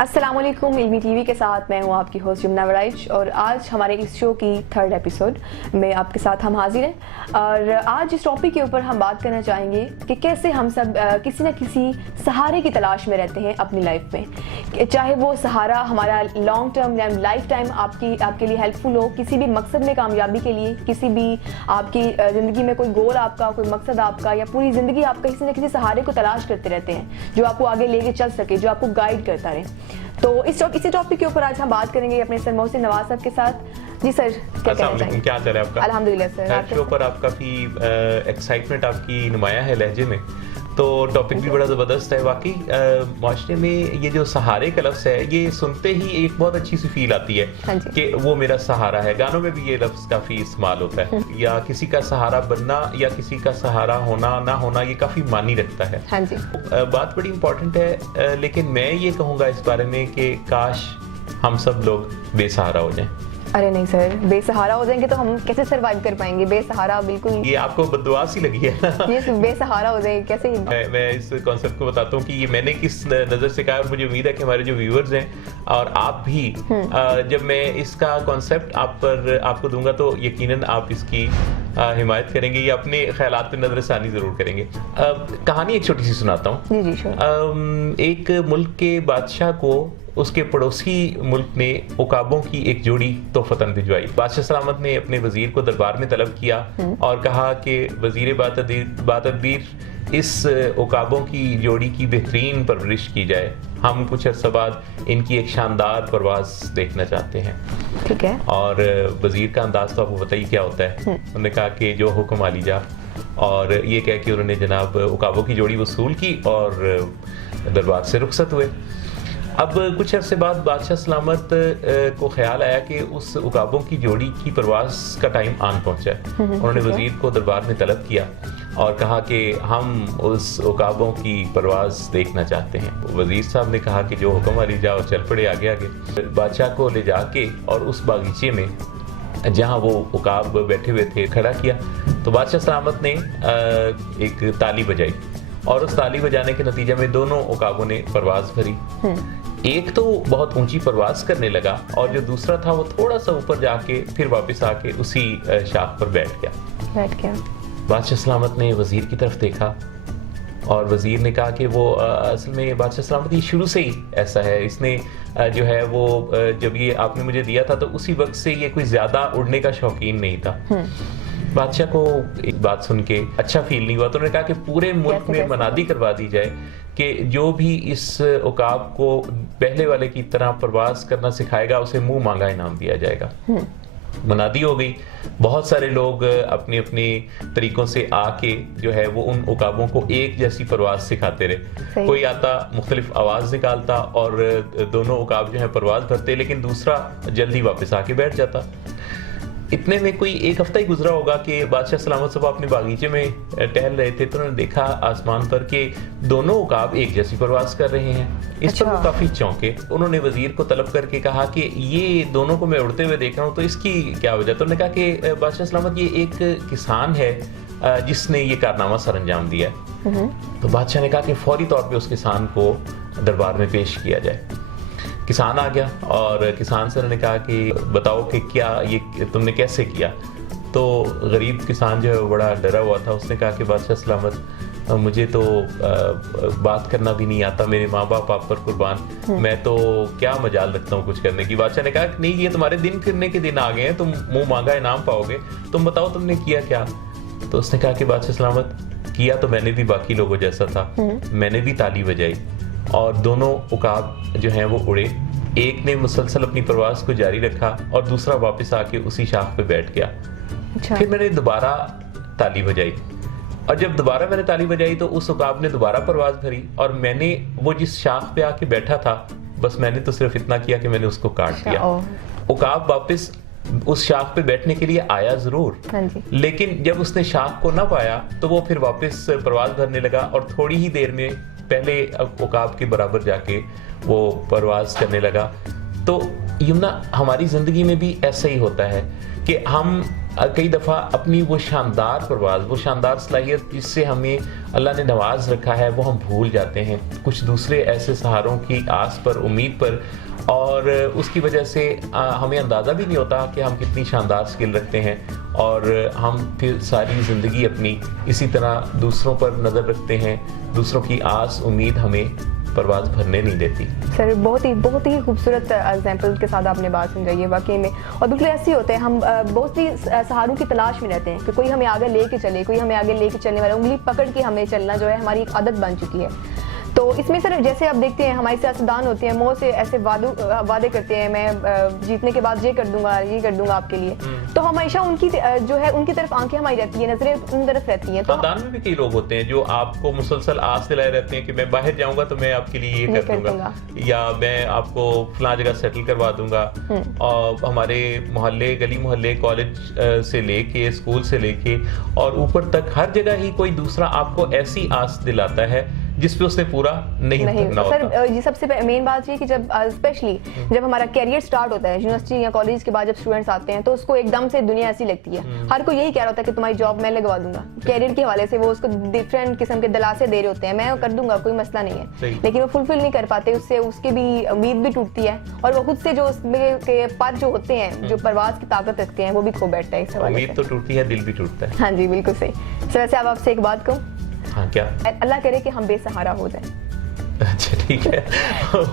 अस्सलामुअलैकुम, इल्मी टीवी के साथ मैं हूँ आपकी होस्ट यमुना वराइच और आज हमारे इस शो की 3rd एपिसोड में आपके साथ हम हाजिर हैं। और आज इस टॉपिक के ऊपर हम बात करना चाहेंगे कि कैसे हम सब किसी न किसी सहारे की तलाश में रहते हैं अपनी लाइफ में, चाहे वो सहारा हमारा लॉन्ग टर्म या लाइफ टाइम आपके लिए हेल्पफुल हो, किसी भी मकसद में कामयाबी के लिए, किसी भी आपकी ज़िंदगी में कोई गोल आपका, कोई मकसद आपका या पूरी ज़िंदगी आप किसी न किसी सहारे को तलाश करते रहते हैं जो आपको आगे लेके चल सके, जो आपको गाइड करता रहे। तो इसी टॉपिक के ऊपर आज हम बात करेंगे अपने सर मोहसिन नवाज साहब के साथ। जी सर, क्या कहना चाहेंगे? क्या चल रहा है आपका? अल्हम्दुलिल्लाह सर। शो पर आप काफ़ी एक्साइटमेंट आपकी नुमाया है लहजे में, तो टॉपिक भी बड़ा ज़बरदस्त है। वाकई माशरे में ये जो सहारे का लफ्ज़ है, ये सुनते ही एक बहुत अच्छी सी फील आती है कि वो मेरा सहारा है। गानों में भी ये लफ्ज़ काफ़ी इस्तेमाल होता है, या किसी का सहारा बनना या किसी का सहारा होना ना होना, ये काफ़ी मानी रखता है। हाँ जी। बात बड़ी इंपॉर्टेंट है, लेकिन मैं ये कहूँगा इस बारे में कि काश हम सब लोग बेसहारा हो जाएं। अरे नहीं सर, बेसहारा हो जाएंगे तो हम कैसे सरवाइव कर पाएंगे? बेसहारा बिल्कुल, ये आपको बददुआ सी लगी है। ये बेसहारा हो जाएंगे कैसे? मैं इस कॉन्सेप्ट को बताता हूँ कि ये मैंने किस नज़र से कहा, और मुझे उम्मीद है कि हमारे जो व्यूअर्स हैं और आप भी, जब मैं इसका कॉन्सेप्ट आपको दूंगा तो यकीनन आप इसकी हिमायत करेंगे या अपने ख्यालात पे नजरसानी जरूर करेंगे। कहानी एक छोटी सी सुनाता हूँ। जी जी श्योर। एक मुल्क के बादशाह को उसके पड़ोसी मुल्क ने उकाबों की एक जोड़ी तोहफतन भिजवाई। बादशाह सलामत ने अपने वजीर को दरबार में तलब किया और कहा कि वजीर बातदबीर, इस उकाबों की जोड़ी की बेहतरीन परवरिश की जाए। हम कुछ अर्सा बाद इनकी एक शानदार परवाज देखना चाहते हैं। ठीक है। और वजीर का अंदाज तो आपको बताइए क्या होता है। उन्होंने कहा कि जो हुक्म आली जा, और ये कह के उन्होंने जनाब उकाबों की जोड़ी वसूल की और दरबार से रुखसत हुए। अब कुछ अरसे बाद बादशाह सलामत को ख्याल आया कि उस उकाबों की जोड़ी की परवाज का टाइम आन पहुंचा है। उन्होंने वजीर को दरबार में तलब किया और कहा कि हम उस उकाबों की परवाज देखना चाहते हैं। वजीर साहब ने कहा कि जो हुक्म वाली जाओ, चल पड़े आगे आगे। बादशाह को ले जाके और उस बागीचे में जहाँ वो उकाब बैठे हुए थे खड़ा किया, तो बादशाह सलामत ने एक ताली बजाई और उस ताली बजाने के नतीजे में दोनों उकाबों ने परवाज भरी। एक तो बहुत ऊंची परवाज करने लगा और जो दूसरा था वो थोड़ा सा ऊपर जाके फिर वापस आके उसी शाख पर बैठ गया। बादशाह सलामत ने वजीर की तरफ देखा और वजीर ने कहा कि वो असल में बादशाह सलामत ये शुरू से ही ऐसा है। इसने जो है वो जब ये आपने मुझे दिया था तो उसी वक्त से ये कोई ज्यादा उड़ने का शौकीन नहीं था। बादशाह को एक बात सुन के अच्छा फील नहीं हुआ, तो उन्होंने कहा कि पूरे मुल्क में मनादी करवा दी जाए कि जो भी इस उकाब को पहले वाले की तरह परवाज करना सिखाएगा उसे मुंह मांगा इनाम दिया जाएगा। मनादी हो गई। बहुत सारे लोग अपने अपने तरीकों से आके जो है वो उन उकाबों को एक जैसी परवाज सिखाते रहे। कोई आता मुख्तलिफ आवाज निकालता और दोनों उकाब जो है परवाज भरते, लेकिन दूसरा जल्दी वापस आके बैठ जाता। इतने में कोई एक हफ्ता ही गुजरा होगा कि बादशाह सलामत साहब अपने बागीचे में टहल रहे थे, तो उन्होंने देखा आसमान पर कि दोनों उकाब एक जैसी परवाज कर रहे हैं। इस पर वो काफी चौंके। उन्होंने वजीर को तलब करके कहा कि ये दोनों को मैं उड़ते हुए देख रहा हूँ, तो इसकी क्या वजह? तो उन्होंने कहा कि बादशाह सलामत, ये एक किसान है जिसने ये कारनामा सर अंजाम दिया है। तो बादशाह ने कहा कि फौरी तौर पर उस किसान को दरबार में पेश किया जाए। किसान आ गया और किसान से उन्होंने कहा कि बताओ कि क्या ये तुमने कैसे किया? तो गरीब किसान जो है वो बड़ा डरा हुआ था। उसने कहा कि बादशाह सलामत, मुझे तो बात करना भी नहीं आता, मेरे माँ बाप आप पर कुर्बान, मैं तो क्या मजाल रखता हूँ कुछ करने की। बादशाह ने कहा कि नहीं, ये तुम्हारे दिन फिरने के दिन आ गए हैं, तुम मुँह मांगा इनाम पाओगे, तुम बताओ तुमने किया क्या? तो उसने कहा कि बादशाह सलामत, किया तो मैंने भी बाकी लोगों जैसा था, मैंने भी ताली बजाई और दोनों उकाब जो हैं वो उड़े। एक ने मुसलसल अपनी परवाज को जारी रखा और दूसरा वापस आके उसी शाख पे बैठ गया। फिर मैंने दोबारा ताली बजाई और जब दोबारा मैंने ताली बजाई तो उस उकाब ने दोबारा परवाज भरी और मैंने वो जिस शाख पे आके बैठा था, बस मैंने तो सिर्फ इतना किया कि मैंने उसको काट दिया। उकाब वापस उस शाख पे बैठने के लिए आया जरूर, लेकिन जब उसने शाख को ना पाया तो वो फिर वापस परवाज भरने लगा और थोड़ी ही देर में पहले उकाब के बराबर जाके वो परवाज करने लगा। तो यमुना, हमारी जिंदगी में भी ऐसा ही होता है कि हम कई दफ़ा अपनी वो शानदार परवाज़, वो शानदार सलाहियत जिससे हमें अल्लाह ने नवाज रखा है, वो हम भूल जाते हैं कुछ दूसरे ऐसे सहारों की आस पर, उम्मीद पर, और उसकी वजह से हमें अंदाज़ा भी नहीं होता कि हम कितनी शानदार स्किल रखते हैं, और हम फिर सारी ज़िंदगी अपनी इसी तरह दूसरों पर नज़र रखते हैं। दूसरों की आस उम्मीद हमें परवाज़ भरने नहीं देती। सर बहुत ही खूबसूरत एग्जाम्पल के साथ आपने बात समझाई है वाकई में, और बिल्कुल ऐसे ही होते हैं। हम बहुत सी सहारों की तलाश में रहते हैं कि कोई हमें आगे लेके चले, कोई हमें आगे लेके चलने वाला, उंगली पकड़ के हमें चलना जो है हमारी एक आदत बन चुकी है। तो इसमें सर जैसे आप देखते हैं हमारे सियासतदान होते हैं, मुँह से ऐसे वादे करते हैं, मैं जीतने के बाद ये कर दूंगा आपके लिए, तो हमेशा उनकी जो है उनकी तरफ आंखें हमारी रहती है, नजरें उन तरफ रहती हैं। तो खानदान में भी कई लोग होते हैं जो आपको मुसलसल आस दिलाए रहते हैं कि मैं बाहर जाऊंगा तो मैं आपके लिए ये कर दूंगा, या मैं आपको फलां जगह सेटल करवा दूंगा। और हमारे मोहल्ले, गली मोहल्ले, कॉलेज से लेके, स्कूल से लेके और ऊपर तक हर जगह ही कोई दूसरा आपको ऐसी आस दिलाता है जिस पे उसने पूरा नहीं करना होता। सर ये सबसे मेन बात ये कि जब स्पेशली जब हमारा कैरियर स्टार्ट होता है यूनिवर्सिटी या कॉलेज के बाद, जब स्टूडेंट्स आते हैं तो उसको एकदम से दुनिया ऐसी लगती है, हर कोई यही कह रहा होता है कि तुम्हारी जॉब मैं लगवा दूंगा। कैरियर के हवाले से वो उसको डिफरेंट किस्म के दिलासे दे रहे होते हैं, मैं कर दूंगा, कोई मसला नहीं है, लेकिन वो फुलफिल नहीं कर पाते, उससे उसकी भी उम्मीद भी टूटती है, और वो खुद से जो उसमें के पर जो होते हैं, जो परवाज़ की ताकत रखते हैं, वो भी खो बैठता है। इस हवाले से उम्मीद तो टूटती है, दिल भी टूटता है। हाँ जी, बिल्कुल सही। सर वैसे अब आपसे एक बात कहूँ, हाँ क्या? अल्लाह करे कि हम बेसहारा हो जाएं। अच्छा ठीक है,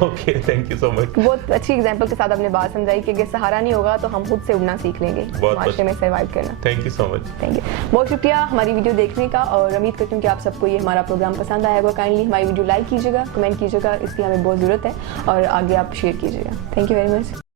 okay, thank you so much. बहुत अच्छी एग्जांपल के साथ आपने बात समझाई कि अगर सहारा नहीं होगा तो हम खुद से उड़ना सीख लेंगे, माशरे में सर्वाइव करना। Thank you so much. Thank you, बहुत शुक्रिया हमारी वीडियो देखने का, और उम्मीद करती हूँ कि आप सबको ये हमारा प्रोग्राम पसंद आया होगा। काइंडली हमारी वीडियो लाइक कीजिएगा, कमेंट कीजिएगा, इसकी हमें बहुत ज़रूरत है, और आगे आप शेयर कीजिएगा। Thank you very much.